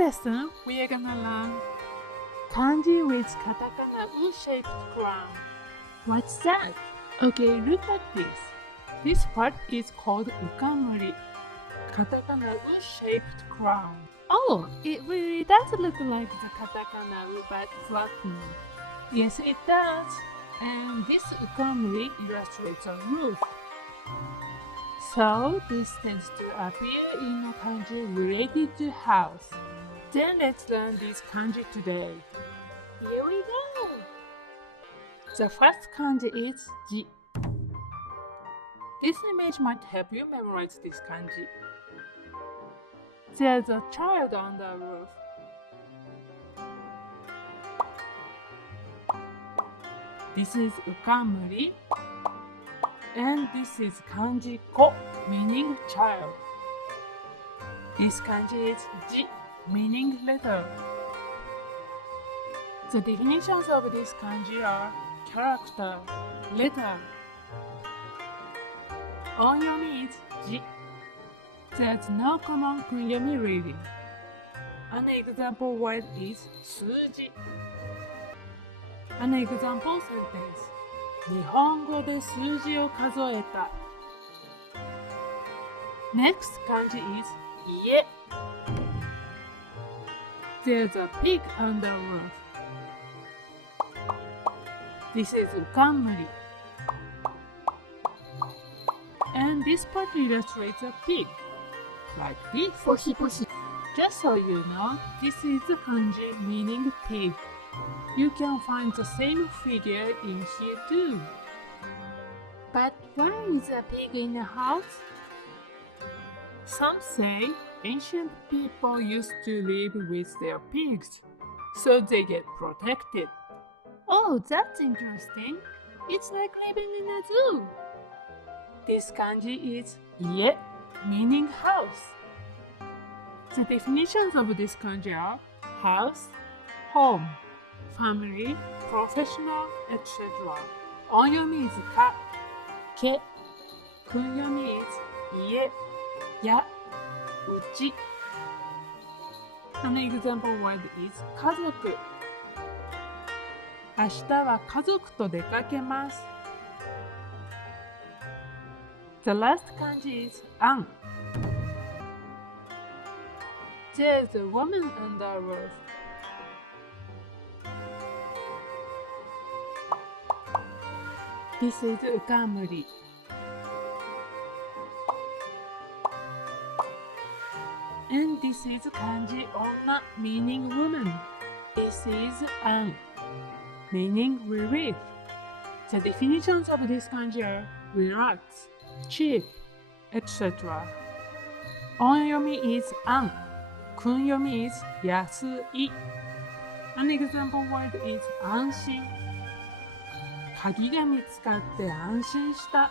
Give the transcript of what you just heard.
lesson, we are gonna learn kanji with katakana U-shaped crown. What's that? Okay, look at this. This part is called ukamuri, katakana U-shaped crown. Oh, it really does look like the katakana U but flattened. Yes, it does. And this ukamuri illustrates a roof. So this tends to appear in a kanji related to house. Then let's learn this kanji today. Here we go! The first kanji is ji. This image might help you memorize this kanji. There's a child on the roof. This is ukamuri. And this is kanji ko, meaning child. This kanji is ji, meaning letter. The definitions of this kanji are character, letter. Onyomi is ji. There's no common kunyomi reading. An example word is suji. An example sentence. 日本語で数字を数えた。Next kanji is 家。There's a pig on the roof. This is ukamuri. And this part illustrates a pig. Like this. Just so you know, this is the kanji meaning pig. You can find the same figure in here too. But why is a pig in a house? Some say ancient people used to live with their pigs, so they get protected. Oh, that's interesting. It's like living in a zoo. This kanji is ie, meaning house. The definitions of this kanji are house, home, family, professional, etc. Onyomi is ka, ke. Kunyomi is ie, ya, uchi. An example word is 家族。明日は家族と出かけます。The last kanji is an. There's a woman on the roof. This is ukamuri. And this is kanji onna, meaning woman. This is an, meaning relief. The definitions of this kanji are relax, cheap, etc. Onyomi is an. Kunyomi is yasui. An example word is 安心。鍵が見つかって安心した。